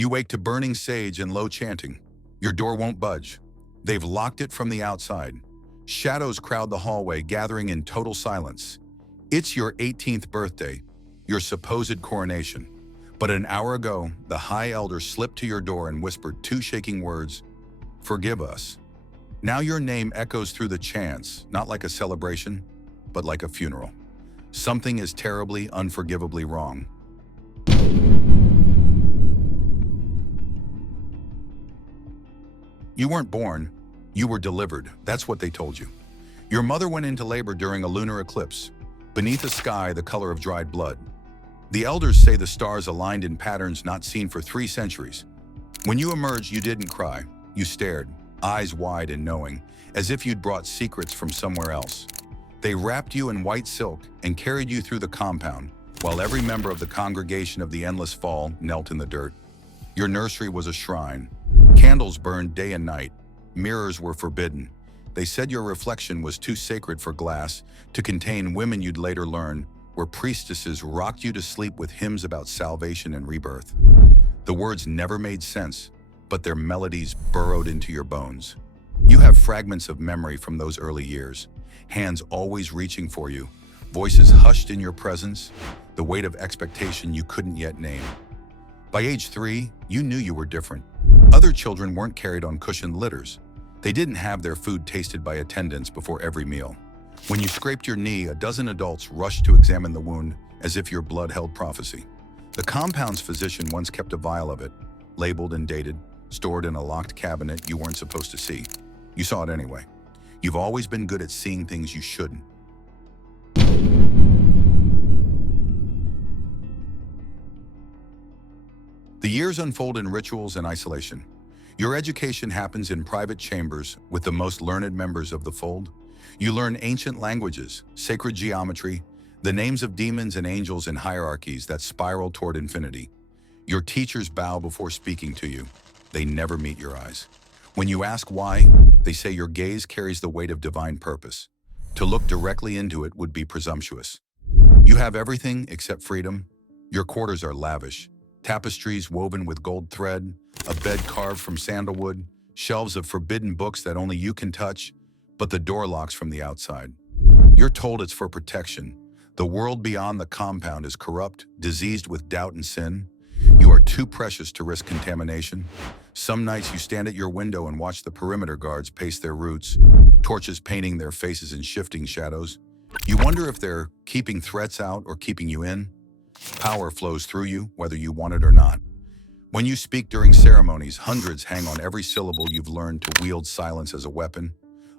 You wake to burning sage and low chanting. Your door won't budge. They've locked it from the outside. Shadows crowd the hallway, gathering in total silence. It's your 18th birthday, your supposed coronation. But an hour ago, the High Elder slipped to your door and whispered two shaking words, "Forgive us." Now your name echoes through the chants, not like a celebration, but like a funeral. Something is terribly, unforgivably wrong. You weren't born, you were delivered. That's what they told you. Your mother went into labor during a lunar eclipse, beneath a sky the color of dried blood. The elders say the stars aligned in patterns not seen for 3 centuries. When you emerged, you didn't cry. You stared, eyes wide and knowing, as if you'd brought secrets from somewhere else. They wrapped you in white silk and carried you through the compound, while every member of the congregation of the Endless Fall knelt in the dirt. Your nursery was a shrine. Candles burned day and night. Mirrors were forbidden. They said your reflection was too sacred for glass to contain women you'd later learn where priestesses rocked you to sleep with hymns about salvation and rebirth. The words never made sense, but their melodies burrowed into your bones. You have fragments of memory from those early years, hands always reaching for you, voices hushed in your presence, the weight of expectation you couldn't yet name. By age 3, you knew you were different. Other children weren't carried on cushioned litters. They didn't have their food tasted by attendants before every meal. When you scraped your knee, a dozen adults rushed to examine the wound as if your blood held prophecy. The compound's physician once kept a vial of it, labeled and dated, stored in a locked cabinet you weren't supposed to see. You saw it anyway. You've always been good at seeing things you shouldn't. The years unfold in rituals and isolation. Your education happens in private chambers with the most learned members of the fold. You learn ancient languages, sacred geometry, the names of demons and angels in hierarchies that spiral toward infinity. Your teachers bow before speaking to you. They never meet your eyes. When you ask why, they say your gaze carries the weight of divine purpose. To look directly into it would be presumptuous. You have everything except freedom. Your quarters are lavish. Tapestries woven with gold thread, a bed carved from sandalwood, shelves of forbidden books that only you can touch, but the door locks from the outside. You're told it's for protection. The world beyond the compound is corrupt, diseased with doubt and sin. You are too precious to risk contamination. Some nights you stand at your window and watch the perimeter guards pace their routes, torches painting their faces in shifting shadows. You wonder if they're keeping threats out or keeping you in. Power flows through you, whether you want it or not. When you speak during ceremonies, hundreds hang on every syllable you've learned to wield silence as a weapon.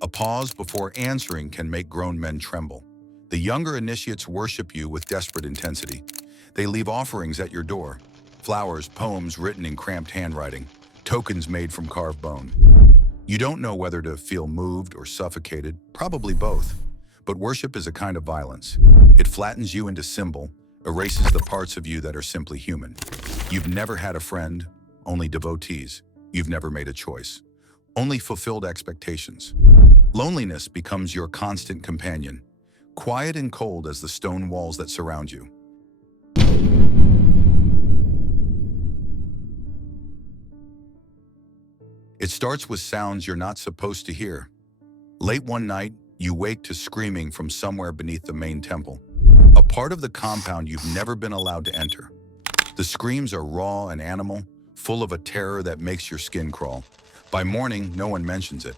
A pause before answering can make grown men tremble. The younger initiates worship you with desperate intensity. They leave offerings at your door. Flowers, poems written in cramped handwriting, tokens made from carved bone. You don't know whether to feel moved or suffocated, probably both. But worship is a kind of violence. It flattens you into symbol, erases the parts of you that are simply human. You've never had a friend, only devotees. You've never made a choice, only fulfilled expectations. Loneliness becomes your constant companion, quiet and cold as the stone walls that surround you. It starts with sounds you're not supposed to hear. Late one night, you wake to screaming from somewhere beneath the main temple, a part of the compound you've never been allowed to enter. The screams are raw and animal, full of a terror that makes your skin crawl. By morning, no one mentions it.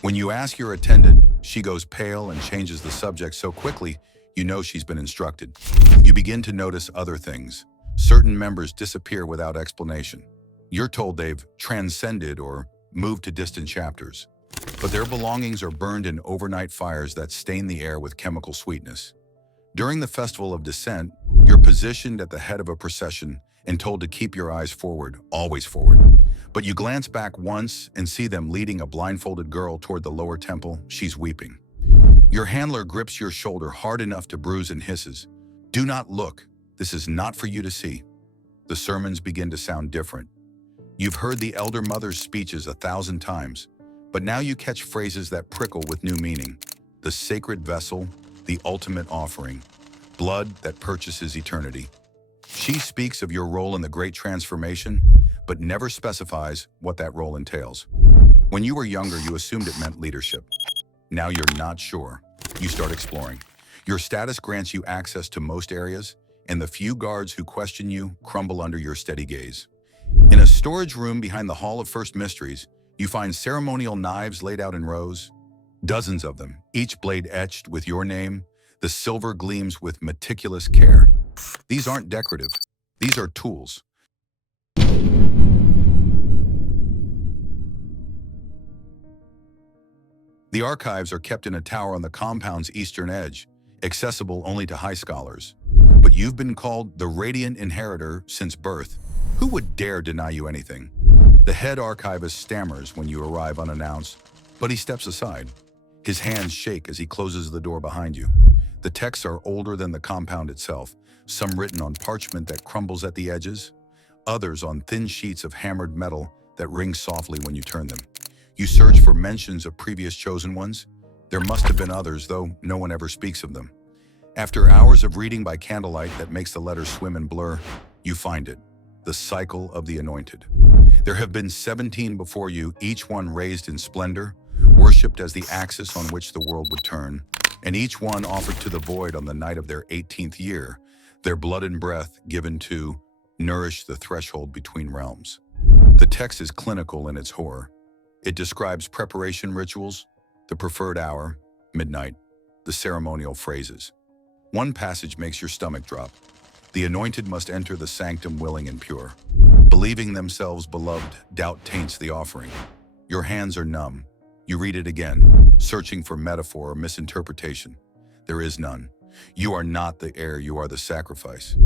When you ask your attendant, she goes pale and changes the subject so quickly, you know she's been instructed. You begin to notice other things. Certain members disappear without explanation. You're told they've transcended or moved to distant chapters, but their belongings are burned in overnight fires that stain the air with chemical sweetness. During the Festival of Descent, you're positioned at the head of a procession and told to keep your eyes forward, always forward. But you glance back once and see them leading a blindfolded girl toward the lower temple. She's weeping. Your handler grips your shoulder hard enough to bruise and hisses, "Do not look. This is not for you to see." The sermons begin to sound different. You've heard the elder mother's speeches 1,000 times, but now you catch phrases that prickle with new meaning. The sacred vessel, the ultimate offering, blood that purchases eternity. She speaks of your role in the great transformation, but never specifies what that role entails. When you were younger, you assumed it meant leadership. Now you're not sure. You start exploring. Your status grants you access to most areas, and the few guards who question you crumble under your steady gaze. In a storage room behind the Hall of First Mysteries, you find ceremonial knives laid out in rows. Dozens of them, each blade etched with your name. The silver gleams with meticulous care. These aren't decorative. These are tools. The archives are kept in a tower on the compound's eastern edge, accessible only to high scholars. But you've been called the Radiant Inheritor since birth. Who would dare deny you anything? The head archivist stammers when you arrive unannounced, but he steps aside. His hands shake as he closes the door behind you. The texts are older than the compound itself, some written on parchment that crumbles at the edges, others on thin sheets of hammered metal that ring softly when you turn them. You search for mentions of previous chosen ones. There must have been others, though no one ever speaks of them. After hours of reading by candlelight that makes the letters swim and blur, you find it, the cycle of the anointed. There have been 17 before you, each one raised in splendor, worshipped as the axis on which the world would turn, and each one offered to the void on the night of their 18th year, their blood and breath given to nourish the threshold between realms. The text is clinical in its horror. It describes preparation rituals, the preferred hour, midnight, the ceremonial phrases. One passage makes your stomach drop. The anointed must enter the sanctum willing and pure. Believing themselves beloved, doubt taints the offering. Your hands are numb. You read it again, searching for metaphor or misinterpretation. There is none. You are not the heir, you are the sacrifice.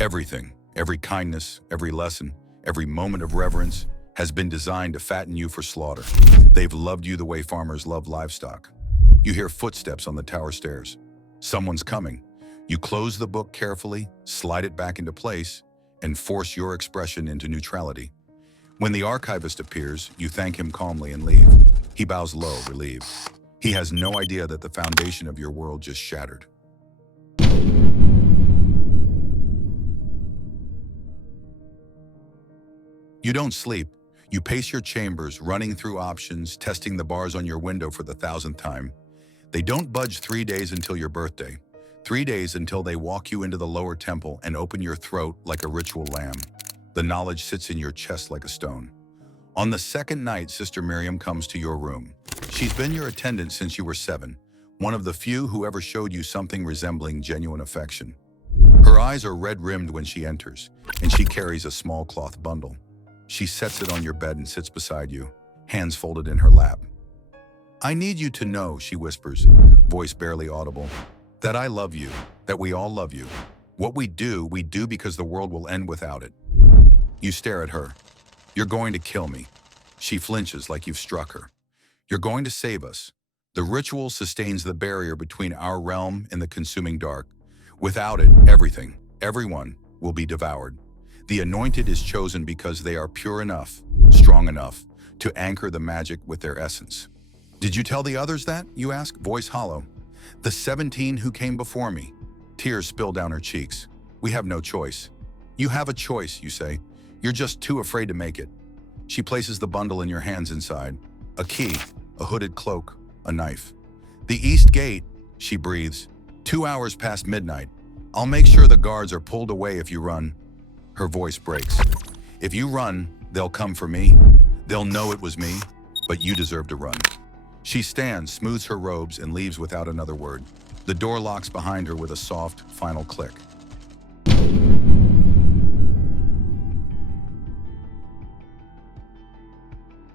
Everything, every kindness, every lesson, every moment of reverence has been designed to fatten you for slaughter. They've loved you the way farmers love livestock. You hear footsteps on the tower stairs. Someone's coming. You close the book carefully, slide it back into place, and force your expression into neutrality. When the archivist appears, you thank him calmly and leave. He bows low, relieved. He has no idea that the foundation of your world just shattered. You don't sleep. You pace your chambers, running through options, testing the bars on your window for the 1,000th time. They don't budge 3 days until your birthday. 3 days until they walk you into the lower temple and open your throat like a ritual lamb. The knowledge sits in your chest like a stone. On the second night, Sister Miriam comes to your room. She's been your attendant since you were 7, one of the few who ever showed you something resembling genuine affection. Her eyes are red-rimmed when she enters, and she carries a small cloth bundle. She sets it on your bed and sits beside you, hands folded in her lap. "I need you to know," she whispers, voice barely audible, "that I love you, that we all love you. What we do because the world will end without it." You stare at her. "You're going to kill me." She flinches like you've struck her. "You're going to save us." The ritual sustains the barrier between our realm and the consuming dark. Without it, everything, everyone, will be devoured. The anointed is chosen because they are pure enough, strong enough, to anchor the magic with their essence. "Did you tell the others that?" you ask, voice hollow. "The 17 who came before me." Tears spill down her cheeks. "We have no choice." "You have a choice," you say. "You're just too afraid to make it." She places the bundle in your hands inside. A key, a hooded cloak, a knife. "The east gate," she breathes. 2 hours past midnight. "I'll make sure the guards are pulled away if you run." Her voice breaks. "If you run, they'll come for me. They'll know it was me, but you deserve to run." She stands, smooths her robes, and leaves without another word. The door locks behind her with a soft, final click.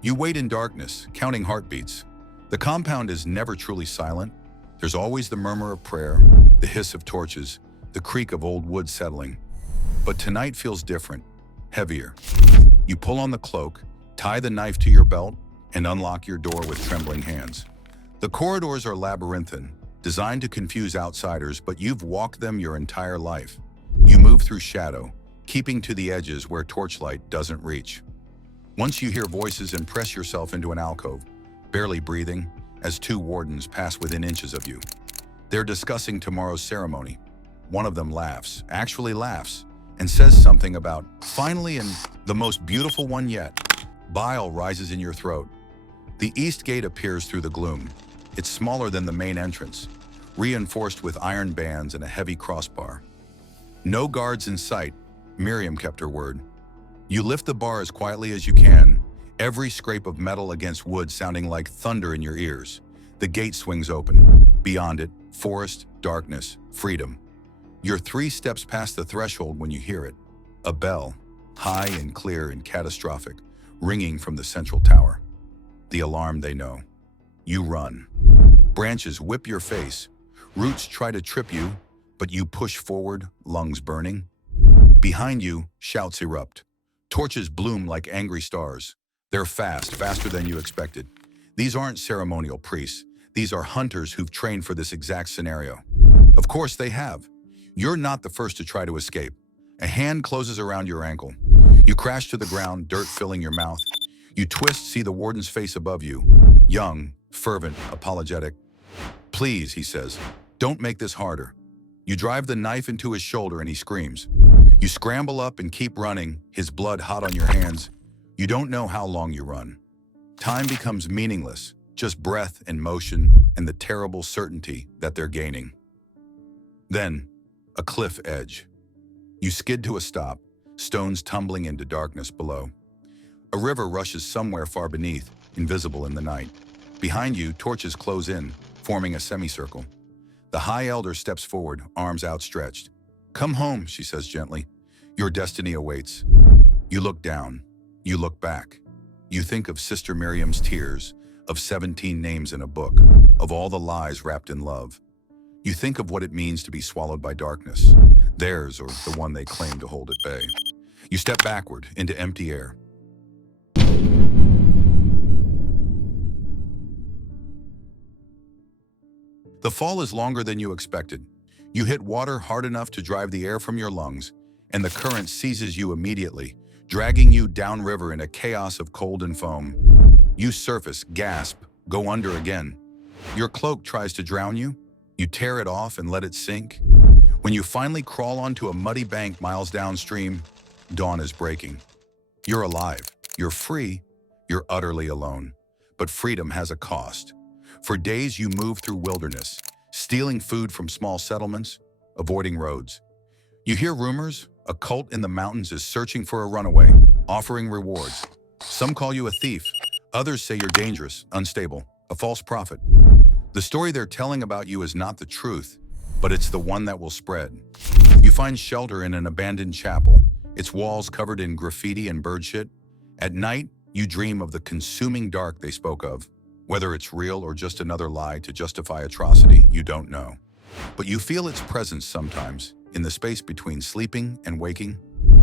You wait in darkness, counting heartbeats. The compound is never truly silent. There's always the murmur of prayer, the hiss of torches, the creak of old wood settling. But tonight feels different, heavier. You pull on the cloak, tie the knife to your belt, and unlock your door with trembling hands. The corridors are labyrinthine, designed to confuse outsiders, but you've walked them your entire life. You move through shadow, keeping to the edges where torchlight doesn't reach. Once you hear voices and press yourself into an alcove, barely breathing, as 2 wardens pass within inches of you. They're discussing tomorrow's ceremony. One of them laughs, actually laughs, and says something about, finally and the most beautiful one yet. Bile rises in your throat. The east gate appears through the gloom. It's smaller than the main entrance, reinforced with iron bands and a heavy crossbar. No guards in sight. Miriam kept her word. You lift the bar as quietly as you can, every scrape of metal against wood sounding like thunder in your ears. The gate swings open. Beyond it, forest, darkness, freedom. You're 3 steps past the threshold when you hear it. A bell, high and clear and catastrophic, ringing from the central tower. The alarm they know. You run. Branches whip your face. Roots try to trip you, but you push forward, lungs burning. Behind you, shouts erupt. Torches bloom like angry stars. They're fast, faster than you expected. These aren't ceremonial priests. These are hunters who've trained for this exact scenario. Of course they have. You're not the first to try to escape. A hand closes around your ankle. You crash to the ground, dirt filling your mouth. You twist, see the warden's face above you. Young, fervent, apologetic. Please, he says, don't make this harder. You drive the knife into his shoulder and he screams. You scramble up and keep running, his blood hot on your hands. You don't know how long you run. Time becomes meaningless, just breath and motion and the terrible certainty that they're gaining. Then, a cliff edge. You skid to a stop, stones tumbling into darkness below. A river rushes somewhere far beneath, invisible in the night. Behind you, torches close in, forming a semicircle. The High Elder steps forward, arms outstretched. Come home, she says gently. Your destiny awaits. You look down. You look back. You think of Sister Miriam's tears, of 17 names in a book, of all the lies wrapped in love. You think of what it means to be swallowed by darkness, theirs or the one they claim to hold at bay. You step backward into empty air. The fall is longer than you expected. You hit water hard enough to drive the air from your lungs, and the current seizes you immediately, dragging you downriver in a chaos of cold and foam. You surface, gasp, go under again. Your cloak tries to drown you. You tear it off and let it sink. When you finally crawl onto a muddy bank miles downstream, dawn is breaking. You're alive. You're free. You're utterly alone. But freedom has a cost. For days you move through wilderness, stealing food from small settlements, avoiding roads. You hear rumors. A cult in the mountains is searching for a runaway, offering rewards. Some call you a thief. Others say you're dangerous, unstable, a false prophet. The story they're telling about you is not the truth, but it's the one that will spread. You find shelter in an abandoned chapel, its walls covered in graffiti and bird shit. At night, you dream of the consuming dark they spoke of. Whether it's real or just another lie to justify atrocity, you don't know. But you feel its presence sometimes, in the space between sleeping and waking,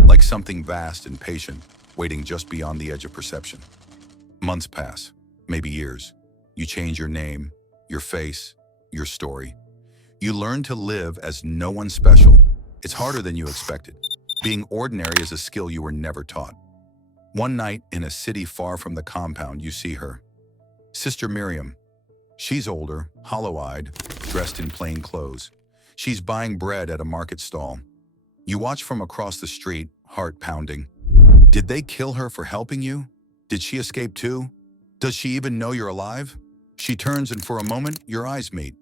like something vast and patient, waiting just beyond the edge of perception. Months pass, maybe years. You change your name, your face, your story. You learn to live as no one special. It's harder than you expected. Being ordinary is a skill you were never taught. One night, in a city far from the compound, you see her. Sister Miriam. She's older, hollow-eyed, dressed in plain clothes. She's buying bread at a market stall. You watch from across the street, heart pounding. Did they kill her for helping you? Did she escape too? Does she even know you're alive? She turns and for a moment, your eyes meet.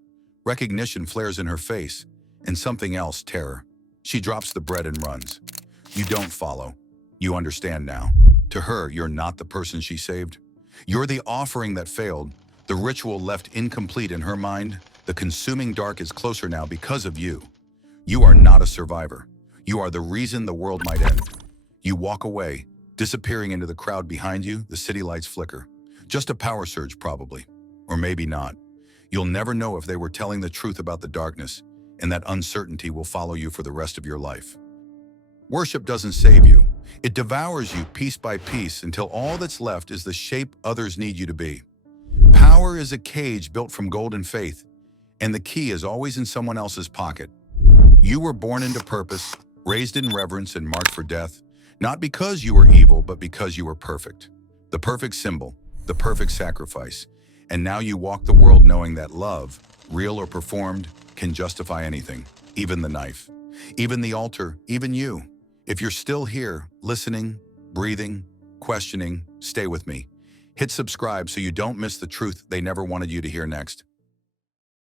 Recognition flares in her face, and something else, terror. She drops the bread and runs. You don't follow. You understand now. To her, you're not the person she saved. You're the offering that failed, the ritual left incomplete in her mind. The consuming dark is closer now because of you. You are not a survivor. You are the reason the world might end. You walk away, disappearing into the crowd behind you. The city lights flicker. Just a power surge, probably. Or maybe not. You'll never know if they were telling the truth about the darkness, and that uncertainty will follow you for the rest of your life. Worship doesn't save you. It devours you piece by piece until all that's left is the shape others need you to be. Power is a cage built from golden faith, and the key is always in someone else's pocket. You were born into purpose, raised in reverence and marked for death, not because you were evil, but because you were perfect. The perfect symbol, the perfect sacrifice. And now you walk the world knowing that love, real or performed, can justify anything, even the knife, even the altar, even you. If you're still here, listening, breathing, questioning, stay with me. Hit subscribe so you don't miss the truth they never wanted you to hear next.